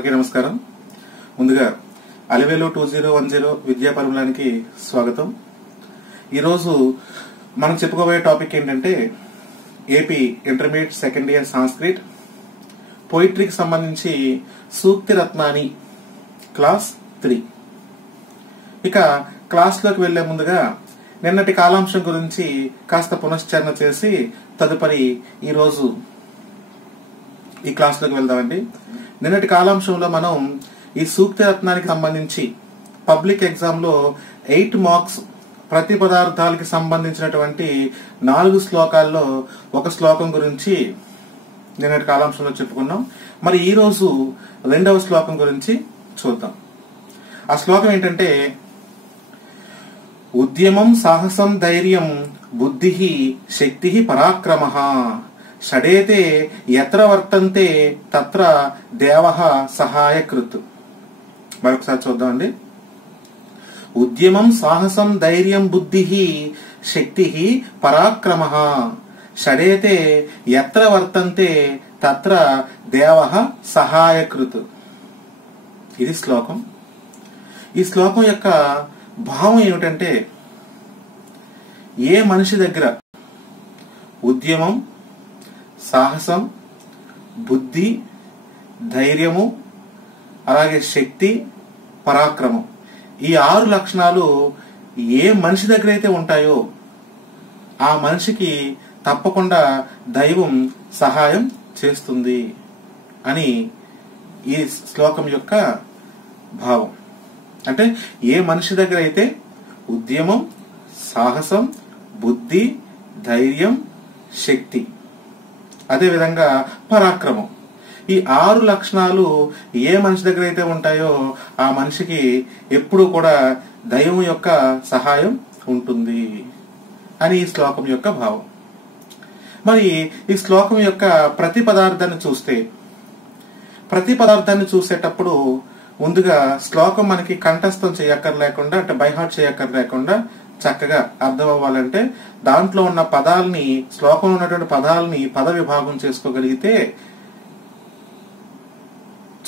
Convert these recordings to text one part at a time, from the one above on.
అందరికీ నమస్కారం. ముందుగా అలివేలు 2010 విద్యా పరిమళానికి స్వాగతం. ఈరోజు మనం చెప్పుకోబోయే టాపిక్ ఏంటంటే AP intermediate second year Sanskrit పోయిట్రీకి సంబంధించి సూక్తి రత్నాని క్లాస్ 3. ఇక క్లాస్లోకి వెళ్లే ముందుగా నిన్నటి కాలాంశం గురించి కాస్త పునశ్చరణ చేసి తదుపరి ఈరోజు ఈ క్లాస్లోకి వెళ్దామండి. నిన్నటి కాలాంశంలో మనం ఈ సూక్తి రత్నానికి సంబంధించి పబ్లిక్ ఎగ్జామ్ లో 8 మార్క్స్ ప్రతి పదార్థాలకి సంబంధించినటువంటి 4 శ్లోకాల్లో ఒక శ్లోకం గురించి నిన్నటి కాలాంశంలో చెప్పుకున్నాం. మరి ఈ రోజు 2వ శ్లోకం గురించి చూద్దాం. ఆ శ్లోకం ఏంటంటే, ఉద్యమం సాహసం ధైర్యం బుద్ధి శక్తి పరాక్రమః షడేతే యత్ర వర్తంతే తత్ర దేవః సహాయకృత్. మరొకసారి చూద్దామండి. ఉద్యమం సాహసం ధైర్యం బుద్ధి శక్తి పరాక్రమః షడేతే యత్ర వర్తంతే తత్ర దేవః సహాయకృత్. ఇది శ్లోకం. ఈ శ్లోకం యొక్క భావం ఏమిటంటే, ఏ మనిషి దగ్గర ఉద్యమం సాహసం బుద్ధి ధైర్యము అలాగే శక్తి పరాక్రమం ఈ 6 లక్షణాలు ఏ మనిషి దగ్గర అయితే ఉంటాయో ఆ మనిషికి తప్పకుండా దైవం సహాయం చేస్తుంది అని ఈ శ్లోకం యొక్క భావం. అంటే ఏ మనిషి దగ్గర అయితే ఉద్యమం సాహసం బుద్ధి ధైర్యం శక్తి అదేవిధంగా పరాక్రమం ఈ 6 లక్షణాలు ఏ మనిషి దగ్గర అయితే ఉంటాయో ఆ మనిషికి ఎప్పుడూ కూడా దైవం యొక్క సహాయం ఉంటుంది అని ఈ శ్లోకం యొక్క భావం. మరి ఈ శ్లోకం యొక్క ప్రతి పదార్థాన్ని చూసేటప్పుడు ముందుగా శ్లోకం మనకి కంఠస్థం చేయక్కర్లేకుండా అంటే బైహార్ట్ చేయక్కర్లేకుండా చక్కగా అర్థం అవ్వాలంటే దాంట్లో ఉన్న పదాలని శ్లోకంలో ఉన్నటువంటి పదాలని పద విభాగం చేసుకోగలిగితే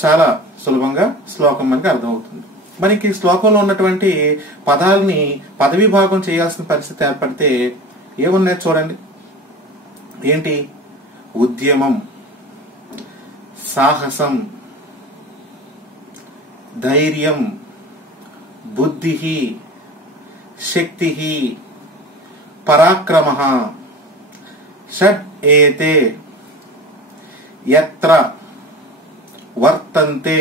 చాలా సులభంగా శ్లోకం మనకి అర్థమవుతుంది. మనకి శ్లోకంలో ఉన్నటువంటి పదాలని పద విభాగం చేయాల్సిన పరిస్థితి ఏర్పడితే ఏమున్నాయి చూడండి. ఏంటి? ఉద్యమం సాహసం ధైర్యం బుద్ధి శక్తి పరాక్రమః షడ్ ఏతే యత్ర వర్తంతే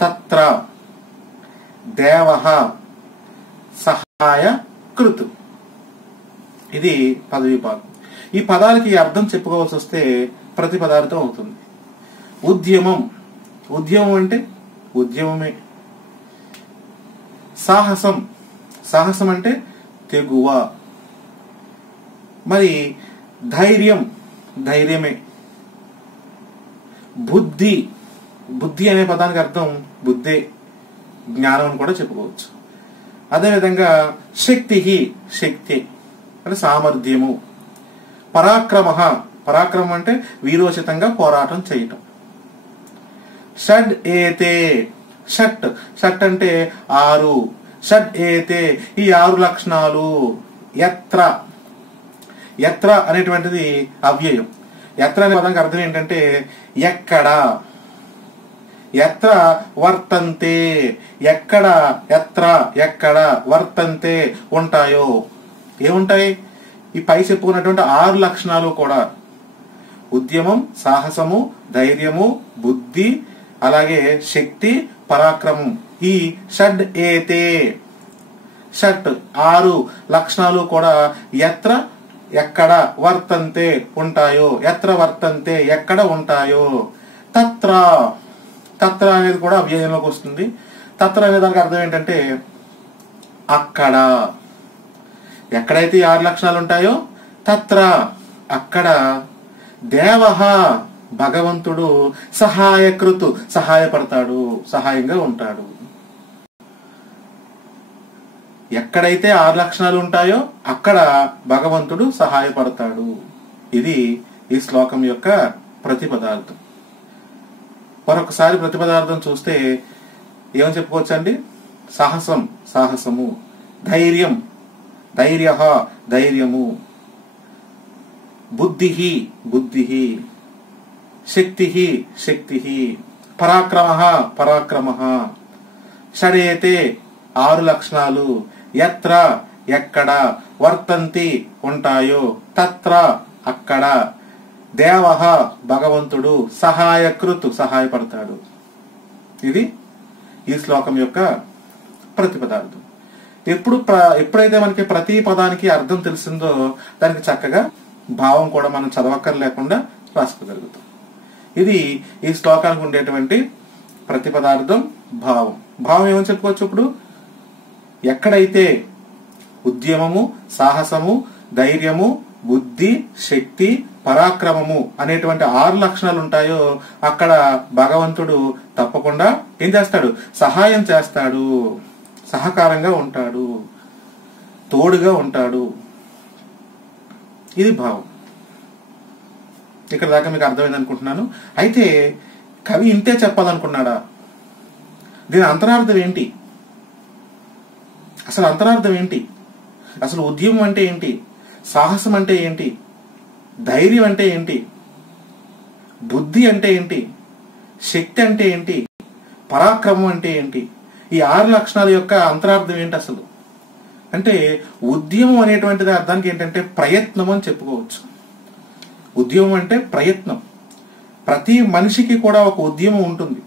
తత్ర దేవః సహాయకృత్. ఇది పద విభాగం. ఈ పదాలకి అర్థం చెప్పుకోవాల్సి వస్తే ప్రతి పదార్థం అవుతుంది. ఉద్యమం అంటే ఉద్యమమే. సాహసం అంటే తెగువ. మరి ధైర్యమే. బుద్ధి అనే పదానికి అర్థం బుద్ధే, జ్ఞానం అని కూడా చెప్పుకోవచ్చు. అదేవిధంగా శక్తి అంటే సామర్థ్యము. పరాక్రమం అంటే వీరోచితంగా పోరాటం చేయటం. షడ్ ఏతే షట్ అంటే 6. షడ్ ఏతే ఈ 6 లక్షణాలు. యత్ర అనేటువంటిది అవ్యయం. యత్ర అనే పదానికి అర్థం ఏంటంటే ఎక్కడ. వర్తంతే ఎక్కడ వర్తంతే ఉంటాయో. ఏముంటాయి? ఈ పై చెప్పుకున్నటువంటి 6 లక్షణాలు కూడా ఉద్యమం సాహసము ధైర్యము బుద్ధి అలాగే శక్తి పరాక్రమం ఈ షడ్ ఏతే 6 లక్షణాలు కూడా ఎక్కడ వర్తంతే ఉంటాయో. ఎక్కడ ఉంటాయో. తత్ర అనేది కూడా అవ్యయంలోకి వస్తుంది. తత్ర అనే దానికి అర్థం ఏంటంటే అక్కడ. ఎక్కడైతే 6 లక్షణాలు ఉంటాయో తత్ర అక్కడ దేవః భగవంతుడు సహాయకృతు సహాయపడతాడు, సహాయంగా ఉంటాడు. ఎక్కడైతే 6 లక్షణాలు ఉంటాయో అక్కడ భగవంతుడు సహాయపడతాడు. ఇది ఈ శ్లోకం యొక్క ప్రతిపదార్థం. మరొకసారి ప్రతిపదార్థం చూస్తే ఏమని చెప్పుకోవచ్చండి? సాహసం, సాహసము. ధైర్యం, ధైర్య, ధైర్యము. బుద్ధి, బుద్ధి. శక్తి, శక్తి. పరాక్రమ, పరాక్రమ. షడేతే 6 లక్షణాలు. యత్ర, ఎక్కడ. వర్తంతి, ఉంటాయో. తత్ర, అక్కడ. దేవ, భగవంతుడు. సహాయకృత్, సహాయపడతాడు. ఇది ఈ శ్లోకం యొక్క ప్రతిపదార్థం. ఎప్పుడైతే మనకి ప్రతి పదానికి అర్థం తెలిసిందో దానికి చక్కగా భావం కూడా మనం చదవక్కర్లేకుండా రాసుకోగలుగుతాం. ఇది ఈ శ్లోకానికి ఉండేటువంటి ప్రతిపదార్థం, భావం. భావం ఏమని చెప్పుకోవచ్చు? ఇప్పుడు ఎక్కడైతే ఉద్యమము, సాహసము, ధైర్యము, బుద్ధి, శక్తి, పరాక్రమము అనేటువంటి 6 లక్షణాలు ఉంటాయో అక్కడ భగవంతుడు తప్పకుండా ఏం చేస్తాడు? సహాయం చేస్తాడు, సహకారంగా ఉంటాడు, తోడుగా ఉంటాడు. ఇది భావం. ఇక్కడ దాకా మీకు అర్థమైంది అనుకుంటున్నాను. అయితే కవి ఇంతే చెప్పాలనుకున్నాడా? దీని అంతరార్థం ఏంటి? అసలు అంతరార్థం ఏంటి? అసలు ఉద్యమం అంటే ఏంటి? సాహసం అంటే ఏంటి? ధైర్యం అంటే ఏంటి? బుద్ధి అంటే ఏంటి? శక్తి అంటే ఏంటి? పరాక్రమం అంటే ఏంటి? ఈ 6 లక్షణాల యొక్క అంతరార్థం ఏంటి అసలు? అంటే ఉద్యమం అనేటువంటిది అర్థానికి ఏంటంటే ప్రయత్నం అని చెప్పుకోవచ్చు. ఉద్యమం అంటే ప్రయత్నం. ప్రతి మనిషికి కూడా ఒక ఉద్యమం ఉంటుంది,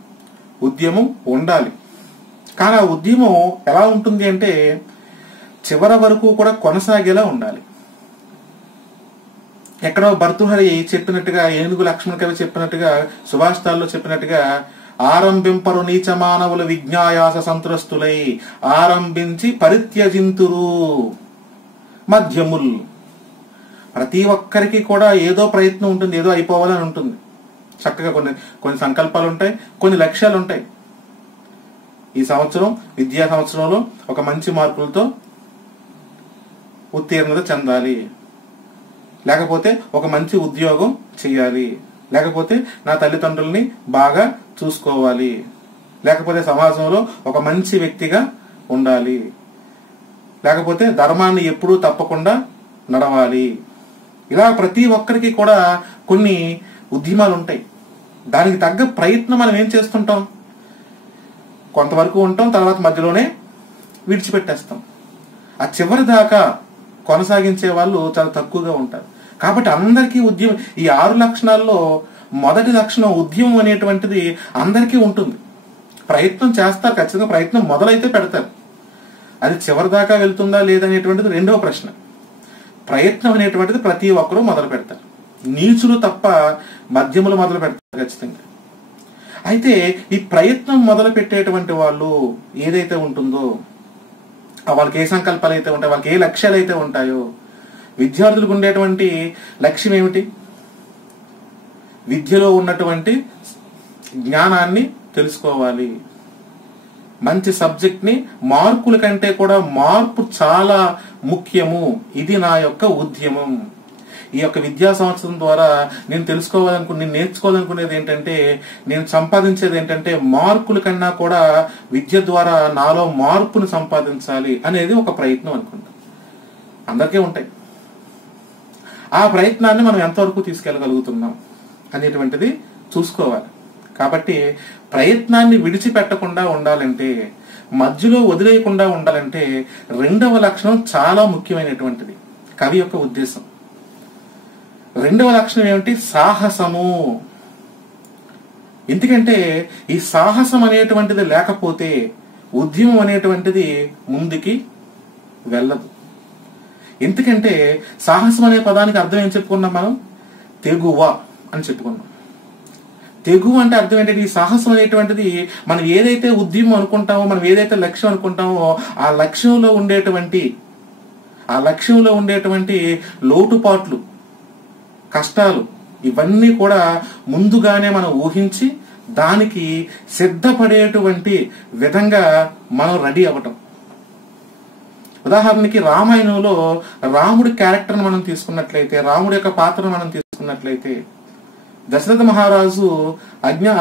ఉద్యమం ఉండాలి. కానీ ఆ ఉద్యమం ఎలా ఉంటుంది అంటే చివరి వరకు కూడా కొనసాగేలా ఉండాలి. ఎక్కడో భర్తృహరి చెప్పినట్టుగా, ఏనుగు లక్ష్మణ కవి చెప్పినట్టుగా, సుభాషితాల్లో చెప్పినట్టుగా, ఆరంభింపరు నీచ మానవుల విజ్ఞాయాస సంత్రస్తులై ఆరంభించి పరిత్యజింతురు మధ్యముల్. ప్రతి ఒక్కరికి కూడా ఏదో ప్రయత్నం ఉంటుంది, ఏదో అయిపోవాలని ఉంటుంది. చక్కగా కొన్ని సంకల్పాలు ఉంటాయి, కొన్ని లక్ష్యాలు ఉంటాయి. ఈ సంవత్సరం, విద్యా సంవత్సరంలో ఒక మంచి మార్కులతో ఉత్తీర్ణత చెందాలి, లేకపోతే ఒక మంచి ఉద్యోగం చేయాలి, లేకపోతే నా తల్లిదండ్రుల్ని బాగా చూసుకోవాలి, లేకపోతే సమాజంలో ఒక మంచి వ్యక్తిగా ఉండాలి, లేకపోతే ధర్మాన్ని ఎప్పుడూ తప్పకుండా నడవాలి. ఇలా ప్రతి ఒక్కరికి కూడా కొన్ని ఉద్యమాలు ఉంటాయి. దానికి తగ్గ ప్రయత్నం మనం ఏం చేస్తుంటాం? కొంతవరకు ఉంటాం, తర్వాత మధ్యలోనే విడిచిపెట్టేస్తాం. ఆ చివరి దాకా కొనసాగించే వాళ్ళు చాలా తక్కువగా ఉంటారు. కాబట్టి అందరికీ ఉద్యమం, ఈ 6 లక్షణాల్లో మొదటి లక్షణం ఉద్యమం అనేటువంటిది అందరికీ ఉంటుంది. ప్రయత్నం చేస్తారు, ఖచ్చితంగా ప్రయత్నం మొదలైతే పెడతారు. అది చివరి దాకా వెళ్తుందా లేదనేటువంటిది రెండవ ప్రశ్న. ప్రయత్నం అనేటువంటిది ప్రతి ఒక్కరూ మొదలు పెడతారు. నీచులు తప్ప మధ్యములు మొదలు పెడతారు ఖచ్చితంగా. అయితే ఈ ప్రయత్నం మొదలు పెట్టేటువంటి వాళ్ళు ఏదైతే ఉంటుందో, వాళ్ళకి ఏ సంకల్పాలు అయితే ఉంటాయో, వాళ్ళకి ఏ లక్ష్యాలు అయితే ఉంటాయో, విద్యార్థులకు ఉండేటువంటి లక్ష్యం ఏమిటి? విద్యలో ఉన్నటువంటి జ్ఞానాన్ని తెలుసుకోవాలి. మంచి సబ్జెక్ట్ ని, మార్కుల కంటే కూడా మార్పు చాలా ముఖ్యము. ఇది నా యొక్క ఉద్యమం. ఈ యొక్క విద్యా సంవత్సరం ద్వారా నేను నేను నేర్చుకోవాలనుకునేది ఏంటంటే, నేను సంపాదించేది ఏంటంటే మార్కుల కన్నా కూడా విద్య ద్వారా నాలో మార్పును సంపాదించాలి అనేది ఒక ప్రయత్నం అనుకుంటా. అందరికీ ఉంటాయి. ఆ ప్రయత్నాన్ని మనం ఎంతవరకు తీసుకెళ్ళగలుగుతున్నాం అనేటువంటిది చూసుకోవాలి. కాబట్టి ప్రయత్నాన్ని విడిచిపెట్టకుండా ఉండాలంటే, మధ్యలో వదిలేయకుండా ఉండాలంటే రెండవ లక్షణం చాలా ముఖ్యమైనటువంటిది కవి యొక్క ఉద్దేశం. రెండవ లక్షణం ఏమిటి? సాహసము. ఎందుకంటే ఈ సాహసం అనేటువంటిది లేకపోతే ఉద్యమం అనేటువంటిది ముందుకి వెళ్ళదు. ఎందుకంటే సాహసం అనే పదానికి అర్థం ఏం చెప్పుకున్నాం మనం? తెగువ అని చెప్పుకున్నాం. తెగువ అంటే అర్థం ఏంటంటే, ఈ సాహసం అనేటువంటిది మనం ఏదైతే ఉద్యమం అనుకుంటామో, మనం ఏదైతే లక్ష్యం అనుకుంటామో ఆ లక్ష్యంలో ఉండేటువంటి లోటుపాట్లు, కష్టాలు, ఇవన్నీ కూడా ముందుగానే మనం ఊహించి దానికి సిద్ధపడేటువంటి విధంగా మనం రెడీ అవ్వటం. ఉదాహరణకి రామాయణంలో రాముడి క్యారెక్టర్ని మనం తీసుకున్నట్లయితే, రాముడి యొక్క పాత్రను మనం తీసుకున్నట్లయితే, దశరథ మహారాజు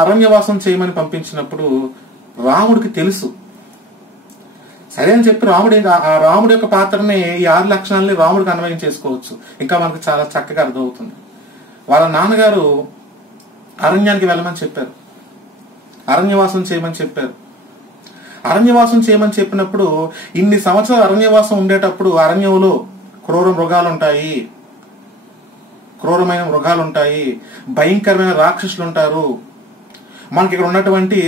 అరణ్యవాసం చేయమని పంపించినప్పుడు రాముడికి తెలుసు. సరే అని చెప్పి ఆ రాముడి యొక్క పాత్రని ఈ 6 లక్షణాలని రాముడికి అన్వయం చేసుకోవచ్చు. ఇంకా మనకు చాలా చక్కగా అర్థమవుతుంది. వాళ్ళ నాన్నగారు అరణ్యానికి వెళ్ళమని చెప్పారు, అరణ్యవాసం చేయమని చెప్పారు. అరణ్యవాసం చేయమని చెప్పినప్పుడు ఇన్ని సంవత్సరాలు అరణ్యవాసం ఉండేటప్పుడు అరణ్యంలో క్రూరమైన మృగాలు ఉంటాయి, భయంకరమైన రాక్షసులు ఉంటారు. మనకి ఇక్కడ ఉన్నటువంటి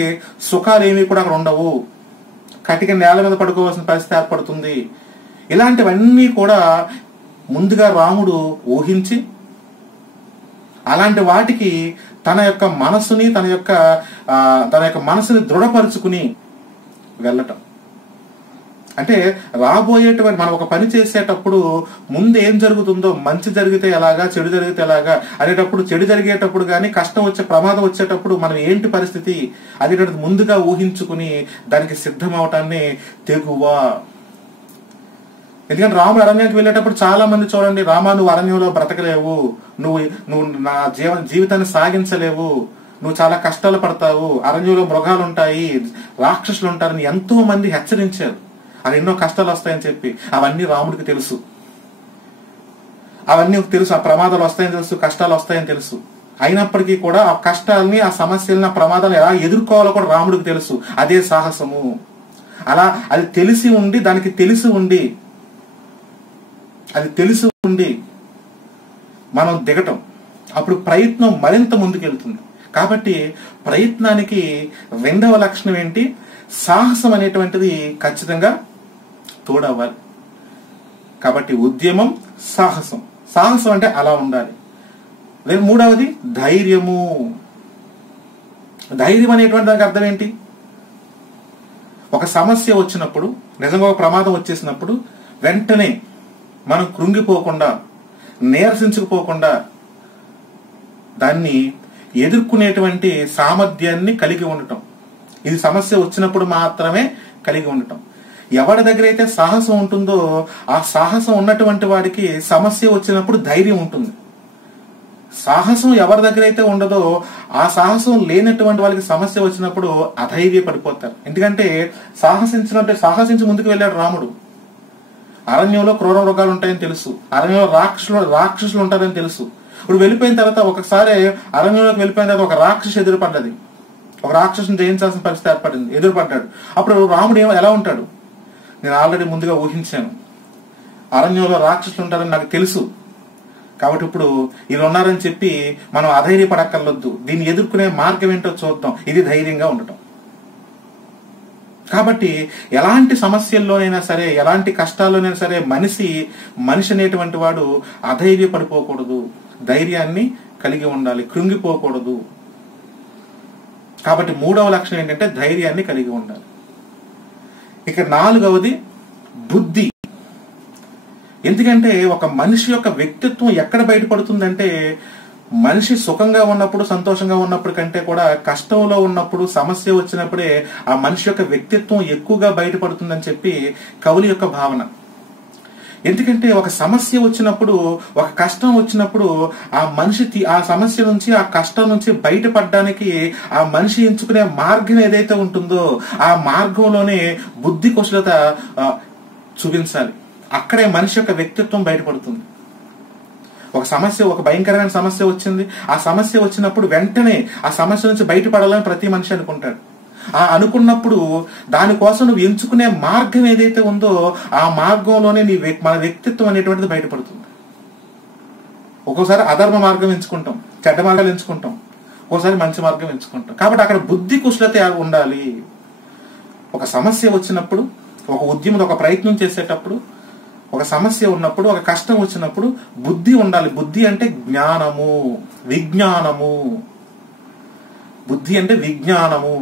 సుఖాలు ఏమీ కూడా అక్కడ ఉండవు, కటిక నేల మీద పడుకోవాల్సిన పరిస్థితి ఏర్పడుతుంది. ఇలాంటివన్నీ కూడా ముందుగా రాముడు ఊహించి అలాంటి వాటికి తన యొక్క మనసుని దృఢపరుచుకుని వెళ్ళటం. అంటే రాబోయేటువంటి మనం ఒక పని చేసేటప్పుడు ముందు ఏం జరుగుతుందో, మంచి జరిగితే ఎలాగా, చెడు జరిగితే ఎలాగా అనేటప్పుడు, చెడు జరిగేటప్పుడు కానీ కష్టం ప్రమాదం వచ్చేటప్పుడు మనం ఏంటి పరిస్థితి అనేటప్పుడు ముందుగా ఊహించుకుని దానికి సిద్ధం అవటాన్ని తెగువ. ఎందుకంటే రాముడు అరణ్యానికి వెళ్ళేటప్పుడు చాలా మంది చూడండి, రామా నువ్వు అరణ్యంలో బ్రతకలేవు, నువ్వు నా జీవితాన్ని సాగించలేవు, నువ్వు చాలా కష్టాలు పడతావు, అరణ్యంలో మృగాలు ఉంటాయి, రాక్షసులు ఉంటారని ఎంతో మంది హెచ్చరించారు. అది ఎన్నో కష్టాలు వస్తాయని చెప్పి. అవన్నీ రాముడికి తెలుసు, ఆ ప్రమాదాలు వస్తాయని తెలుసు, కష్టాలు వస్తాయని తెలుసు. అయినప్పటికీ కూడా ఆ కష్టాలని, ఆ సమస్యలని, ఆ ప్రమాదాలను ఎలా ఎదుర్కోవాలో కూడా రాముడికి తెలుసు. అదే సాహసము. అలా అది తెలిసి ఉండి మనం దిగటం, అప్పుడు ప్రయత్నం మరింత ముందుకెళ్తుంది. కాబట్టి ప్రయత్నానికి 2వ లక్షణం ఏంటి? సాహసం అనేటువంటిది ఖచ్చితంగా తోడవ్వాలి. కాబట్టి ఉద్యమం, సాహసం అంటే అలా ఉండాలి. 3వది ధైర్యము. ధైర్యం అనేటువంటి దానికి అర్థం ఏంటి? ఒక సమస్య వచ్చినప్పుడు, నిజంగా ఒక ప్రమాదం వచ్చేసినప్పుడు వెంటనే మనం కృంగిపోకుండా, నీరసించుకుపోకుండా దాన్ని ఎదుర్కొనేటువంటి సామర్థ్యాన్ని కలిగి ఉండటం. ఇది సమస్య వచ్చినప్పుడు మాత్రమే కలిగి ఉండటం. ఎవరి దగ్గర అయితే సాహసం ఉంటుందో ఆ సాహసం ఉన్నటువంటి వాడికి సమస్య వచ్చినప్పుడు ధైర్యం ఉంటుంది. సాహసం ఎవరి దగ్గర అయితే ఉండదో ఆ సాహసం లేనటువంటి వాళ్ళకి సమస్య వచ్చినప్పుడు అధైర్యపడిపోతారు. ఎందుకంటే సాహసించి ముందుకు వెళ్ళాడు రాముడు. అరణ్యంలో క్రూర మృగాలు ఉంటాయని తెలుసు, అరణ్యంలో రాక్షసులు ఉంటారని తెలుసు. ఇప్పుడు వెళ్ళిపోయిన తర్వాత ఒకసారి అరణ్యంలోకి వెళ్ళిపోయిన తర్వాత ఒక రాక్షసు ఎదురుపడ్డది, ఒక రాక్షసుని జయించాల్సిన పరిస్థితి ఎదురుపడ్డాడు. అప్పుడు రాముడు ఎలా ఉంటాడు? నేను ఆల్రెడీ ముందుగా ఊహించాను, అరణ్యంలో రాక్షసులు ఉంటారని నాకు తెలుసు, కాబట్టి ఇప్పుడు ఇలా ఉన్నారని చెప్పి మనం అధైర్యపడక్కర్లొద్దు, దీన్ని ఎదుర్కొనే మార్గం ఏంటో చూద్దాం. ఇది ధైర్యంగా ఉండటం. కాబట్టి ఎలాంటి సమస్యల్లోనైనా సరే, ఎలాంటి కష్టాల్లోనైనా సరే మనిషి అనేటువంటి వాడు అధైర్యపడిపోకూడదు, ధైర్యాన్ని కలిగి ఉండాలి, కృంగిపోకూడదు. కాబట్టి 3వ లక్షణం ఏంటంటే ధైర్యాన్ని కలిగి ఉండాలి. ఇక 4వది బుద్ధి. ఎందుకంటే ఒక మనిషి యొక్క వ్యక్తిత్వం ఎక్కడ బయటపడుతుందంటే, మనిషి సుఖంగా ఉన్నప్పుడు, సంతోషంగా ఉన్నప్పుడు కంటే కూడా కష్టంలో ఉన్నప్పుడు, సమస్య వచ్చినప్పుడే ఆ మనిషి యొక్క వ్యక్తిత్వం ఎక్కువగా బయటపడుతుందని చెప్పి కవుల యొక్క భావన. ఎందుకంటే ఒక సమస్య వచ్చినప్పుడు, ఒక కష్టం వచ్చినప్పుడు ఆ మనిషి ఆ సమస్య నుంచి, ఆ కష్టం నుంచి బయటపడడానికి ఆ మనిషి ఎంచుకునే మార్గం ఏదైతే ఉంటుందో ఆ మార్గంలోనే బుద్ధి కుశలత చూపించాలి. అక్కడే మనిషి యొక్క వ్యక్తిత్వం బయటపడుతుంది. ఒక భయంకరమైన సమస్య వచ్చింది, ఆ సమస్య వచ్చినప్పుడు వెంటనే ఆ సమస్య నుంచి బయటపడాలని ప్రతి మనిషి అనుకుంటాడు. ఆ అనుకున్నప్పుడు దానికోసం నువ్వు ఎంచుకునే మార్గం ఏదైతే ఉందో ఆ మార్గంలోనే మన వ్యక్తిత్వం అనేటువంటిది బయటపడుతుంది. ఒక్కోసారి అధర్మ మార్గం ఎంచుకుంటాం, చెడ్డ మార్గాలు ఎంచుకుంటాం, ఒక్కోసారి మంచి మార్గం ఎంచుకుంటాం. కాబట్టి అక్కడ బుద్ధి కుశలత ఉండాలి. ఒక సమస్య వచ్చినప్పుడు, ఒక ఉద్యమం, ఒక ప్రయత్నం చేసేటప్పుడు, ఒక సమస్య ఉన్నప్పుడు, ఒక కష్టం వచ్చినప్పుడు బుద్ధి ఉండాలి. బుద్ధి అంటే జ్ఞానము, విజ్ఞానము. బుద్ధి అంటే విజ్ఞానము.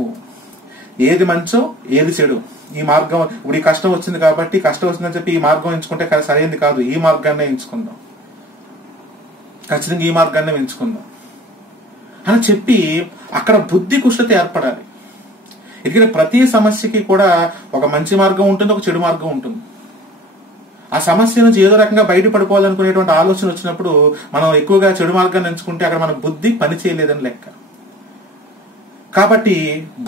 ఏది మంచో ఏది చెడు, ఈ మార్గం, ఇప్పుడు ఈ కష్టం వచ్చింది కాబట్టి, కష్టం వచ్చిందని చెప్పి ఈ మార్గం ఎంచుకుంటే సరైనది కాదు, ఈ మార్గాన్నే ఎంచుకుందాం, ఖచ్చితంగా ఈ మార్గాన్నే ఎంచుకుందాం అని చెప్పి అక్కడ బుద్ధి కుశలత ఏర్పడాలి. ఎందుకంటే ప్రతి సమస్యకి కూడా ఒక మంచి మార్గం ఉంటుంది, ఒక చెడు మార్గం ఉంటుంది. ఆ సమస్య నుంచి ఏదో రకంగా బయటపడిపోవాలనుకునేటువంటి ఆలోచన వచ్చినప్పుడు మనం ఎక్కువగా చెడు మార్గాన్ని ఎంచుకుంటే అక్కడ మన బుద్ధి పని చేయలేదని లెక్క. కాబట్టి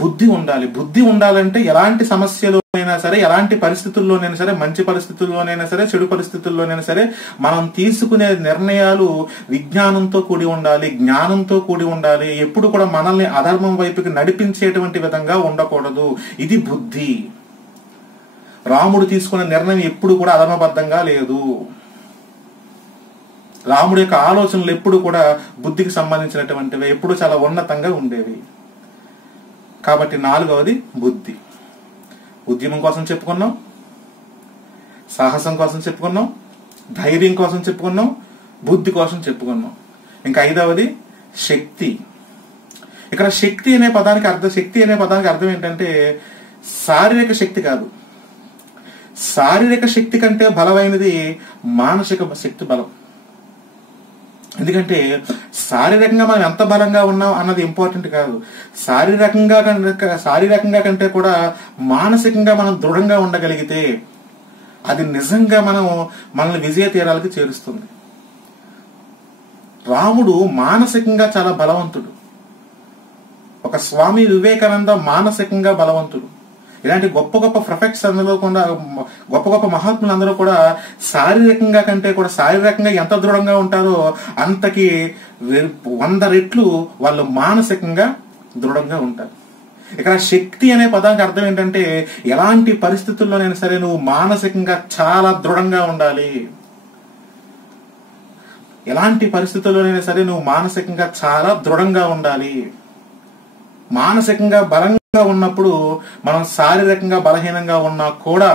బుద్ధి ఉండాలి. బుద్ధి ఉండాలంటే ఎలాంటి సమస్యలోనైనా సరే, ఎలాంటి పరిస్థితుల్లోనైనా సరే, మంచి పరిస్థితుల్లోనైనా సరే, చెడు పరిస్థితుల్లోనైనా సరే మనం తీసుకునే నిర్ణయాలు విజ్ఞానంతో కూడి ఉండాలి, జ్ఞానంతో కూడి ఉండాలి. ఎప్పుడు కూడా మనల్ని అధర్మం వైపుకి నడిపించేటువంటి విధంగా ఉండకూడదు. ఇది బుద్ధి. రాముడు తీసుకున్న నిర్ణయం ఎప్పుడు కూడా అధర్మబద్ధంగా లేదు. రాముడి యొక్క ఆలోచనలు ఎప్పుడు కూడా బుద్ధికి సంబంధించినటువంటివి, ఎప్పుడు చాలా ఉన్నతంగా ఉండేవి. కాబట్టి 4వది బుద్ధి. ఉద్యమం కోసం చెప్పుకున్నాం, సాహసం కోసం చెప్పుకున్నాం, ధైర్యం కోసం చెప్పుకున్నాం, బుద్ధి కోసం చెప్పుకున్నాం. ఇంకా 5వది శక్తి. ఇక్కడ శక్తి అనే పదానికి అర్థం ఏంటంటే శారీరక శక్తి కాదు. శారీరక శక్తి కంటే బలమైనది మానసిక శక్తి బలం. ఎందుకంటే శారీరకంగా మనం ఎంత బలంగా ఉన్నాం అన్నది ఇంపార్టెంట్ కాదు. శారీరకంగా కంటే కూడా మానసికంగా మనం దృఢంగా ఉండగలిగితే అది నిజంగా మనల్ని విజయ తీరాలకు చేరుస్తుంది. రాముడు మానసికంగా చాలా బలవంతుడు. ఒక స్వామి వివేకానంద మానసికంగా బలవంతుడు. ఇలాంటి గొప్ప గొప్ప ప్రొఫెక్ట్స్ అందరూ కూడా, గొప్ప గొప్ప మహాత్ములు అందరూ కూడా శారీరకంగా కంటే కూడా శారీరకంగా ఎంత దృఢంగా ఉంటారో అంతకి 100 రెట్లు వాళ్ళు మానసికంగా దృఢంగా ఉంటారు. ఇక్కడ శక్తి అనే పదానికి అర్థం ఏంటంటే ఎలాంటి పరిస్థితుల్లోనైనా సరే నువ్వు మానసికంగా చాలా దృఢంగా ఉండాలి. ఎలాంటి పరిస్థితుల్లోనైనా సరే నువ్వు మానసికంగా చాలా దృఢంగా ఉండాలి. మానసికంగా బలంగా ఉన్నప్పుడు మనం శారీరకంగా బలహీనంగా ఉన్నా కూడా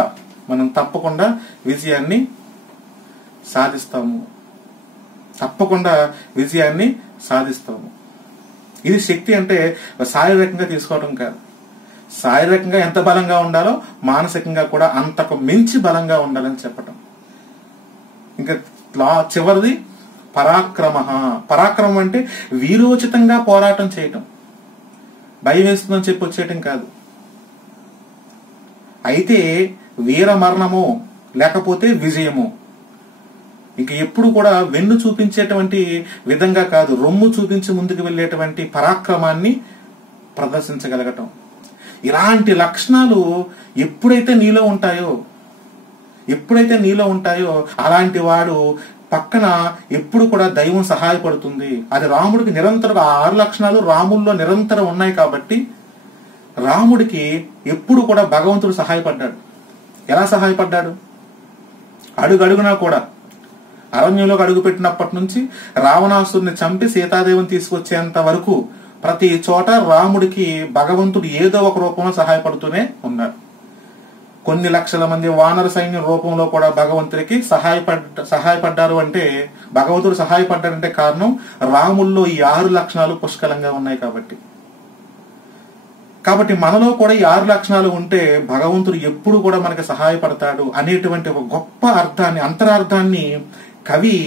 మనం తప్పకుండా విజయాన్ని సాధిస్తాము. ఇది శక్తి అంటే శారీరకంగా తీసుకోవడం కాదు. శారీరకంగా ఎంత బలంగా ఉండాలో మానసికంగా కూడా అంతకు మించి బలంగా ఉండాలని చెప్పటం. ఇంకా చివరిది పరాక్రమ. పరాక్రమం అంటే వీరోచితంగా పోరాటం చేయటం. భయం వేస్తుందని చెప్పి వచ్చేయటం కాదు. అయితే వీర మరణమో లేకపోతే విజయమో. ఇక ఎప్పుడు కూడా వెన్ను చూపించేటువంటి విధంగా కాదు, రొమ్ము చూపించి ముందుకు వెళ్ళేటువంటి పరాక్రమాన్ని ప్రదర్శించగలగటం. ఇలాంటి లక్షణాలు ఎప్పుడైతే నీలో ఉంటాయో అలాంటి వాడు పక్కన ఎప్పుడు కూడా దైవం సహాయపడుతుంది. అది రాముడికి నిరంతరం ఆ 6 లక్షణాలు రాముల్లో నిరంతరం ఉన్నాయి కాబట్టి రాముడికి ఎప్పుడు కూడా భగవంతుడు సహాయపడ్డాడు. ఎలా సహాయపడ్డాడు? అడుగడుగునా కూడా అరణ్యంలోకి అడుగుపెట్టినప్పటి నుంచి రావణాసురుని చంపి సీతాదేవిని తీసుకొచ్చేంత వరకు ప్రతి చోట రాముడికి భగవంతుడు ఏదో ఒక రూపంలో సహాయపడుతూనే ఉన్నాడు. కొన్ని లక్షల మంది వానర సైన్యం రూపంలో కూడా భగవంతుడికి సహాయపడ్డారు అంటే, భగవంతుడు సహాయపడ్డాడంటే కారణం రాముల్లో ఈ 6 లక్షణాలు పుష్కలంగా ఉన్నాయి కాబట్టి మనలో కూడా ఈ 6 లక్షణాలు ఉంటే భగవంతుడు ఎప్పుడు కూడా మనకి సహాయపడతాడు అనేటువంటి ఒక గొప్ప అర్థాన్ని, అంతరార్థాన్ని కవి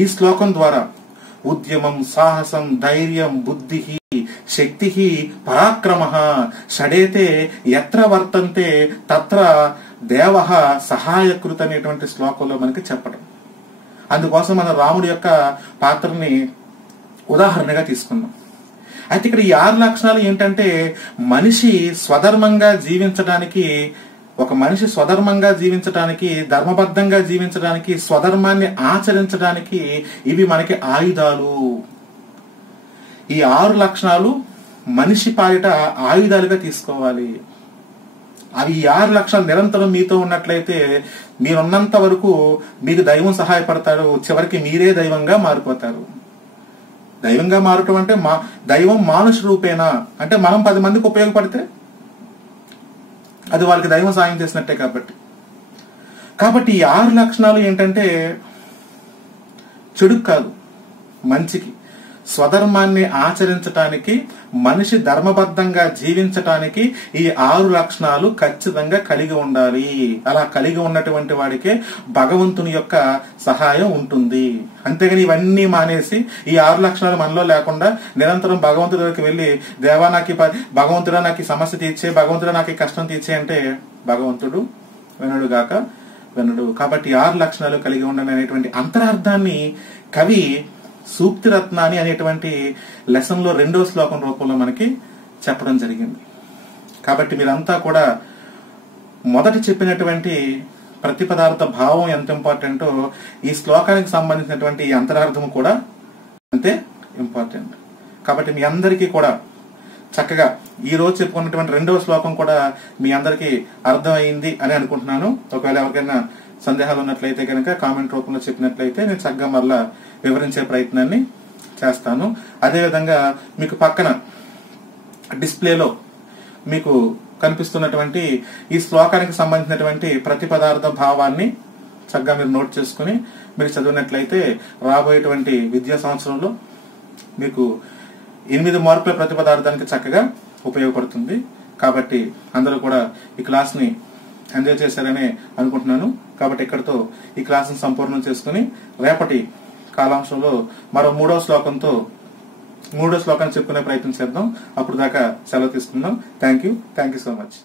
ఈ శ్లోకం ద్వారా ఉద్యమం, సాహసం, ధైర్యం, బుద్ధి, శక్తి, పరాక్రమ షడేతే ఎత్ర వర్తంతే తత్ర దేవ సహాయకృత అనేటువంటి శ్లోకంలో మనకి చెప్పడం. అందుకోసం మన రాముడి యొక్క పాత్రని ఉదాహరణగా తీసుకున్నాం. అయితే ఇక్కడ ఈ 6 లక్షణాలు ఏంటంటే మనిషి స్వధర్మంగా జీవించడానికి, ఒక మనిషి స్వధర్మంగా జీవించడానికి, ధర్మబద్ధంగా జీవించడానికి, స్వధర్మాన్ని ఆచరించడానికి ఇవి మనకి ఆయుధాలు. ఈ 6 లక్షణాలు మనిషి పాలిట ఆయుధాలుగా తీసుకోవాలి. అవి ఈ 6 లక్షణాలు నిరంతరం మీతో ఉన్నట్లయితే మీరున్నంత వరకు మీకు దైవం సహాయపడతాడు. చివరికి మీరే దైవంగా మారిపోతారు. దైవంగా మారటం అంటే దైవం మానుష రూపేనా అంటే మనం 10 మందికి ఉపయోగపడితే అది వాళ్ళకి దైవం సాయం చేసినట్టే. కాబట్టి ఈ 6 లక్షణాలు ఏంటంటే చెడుకు కాదు, మంచికి, స్వధర్మాన్ని ఆచరించటానికి, మనిషి ధర్మబద్ధంగా జీవించటానికి ఈ 6 లక్షణాలు ఖచ్చితంగా కలిగి ఉండాలి. అలా కలిగి ఉన్నటువంటి వాడికే భగవంతుని యొక్క సహాయం ఉంటుంది. అంతేగాని ఇవన్నీ మానేసి ఈ 6 లక్షణాలు మనలో లేకుండా నిరంతరం భగవంతుడి దగ్గరికి వెళ్ళి దేవా భగవంతుడా నాకు ఈ సమస్య తీర్చే, భగవంతుడా నాకు ఈ కష్టం తీర్చే అంటే భగవంతుడు వినడు గాక. వినడు. కాబట్టి 6 లక్షణాలు కలిగి ఉండని అనేటువంటి అంతరార్థాన్ని కవి సూక్తి రత్నాన్ని అనేటువంటి లెసన్ లో 2వ శ్లోకం రూపంలో మనకి చెప్పడం జరిగింది. కాబట్టి మీరంతా కూడా మొదటి చెప్పినటువంటి ప్రతిపదార్థ భావం ఎంత ఇంపార్టెంటో ఈ శ్లోకానికి సంబంధించినటువంటి ఈ అంతరార్థం కూడా అంతే ఇంపార్టెంట్. కాబట్టి మీ అందరికీ కూడా చక్కగా ఈ రోజు చెప్పుకున్నటువంటి 2వ శ్లోకం కూడా మీ అందరికీ అర్థమైంది అని అనుకుంటున్నాను. ఒకవేళ ఎవరికైనా సందేహాలు ఉన్నట్లయితే కనుక కామెంట్ రూపంలో చెప్పినట్లయితే నేను చక్కగా మళ్ళా వివరించే ప్రయత్నాన్ని చేస్తాను. అదేవిధంగా మీకు పక్కన డిస్ప్లేలో మీకు కనిపిస్తున్నటువంటి ఈ శ్లోకానికి సంబంధించినటువంటి ప్రతిపదార్థ భావాన్ని చక్కగా మీరు నోట్ చేసుకుని మీరు చదివినట్లయితే రాబోయేటువంటి విద్యా సంవత్సరంలో మీకు 8 మార్కుల ప్రతిపదార్థానికి చక్కగా ఉపయోగపడుతుంది. కాబట్టి అందరూ కూడా ఈ క్లాస్ ని ఎంజాయ్ చేశారని అనుకుంటున్నాను. కాబట్టి ఇక్కడతో ఈ క్లాస్ ని సంపూర్ణం చేసుకుని రేపటి కాలాంశంలో మరో 3వ శ్లోకాన్ని చెప్పుకునే ప్రయత్నం చేద్దాం. అప్పుడు దాకా సెలవు తీసుకుందాం. Thank you so much.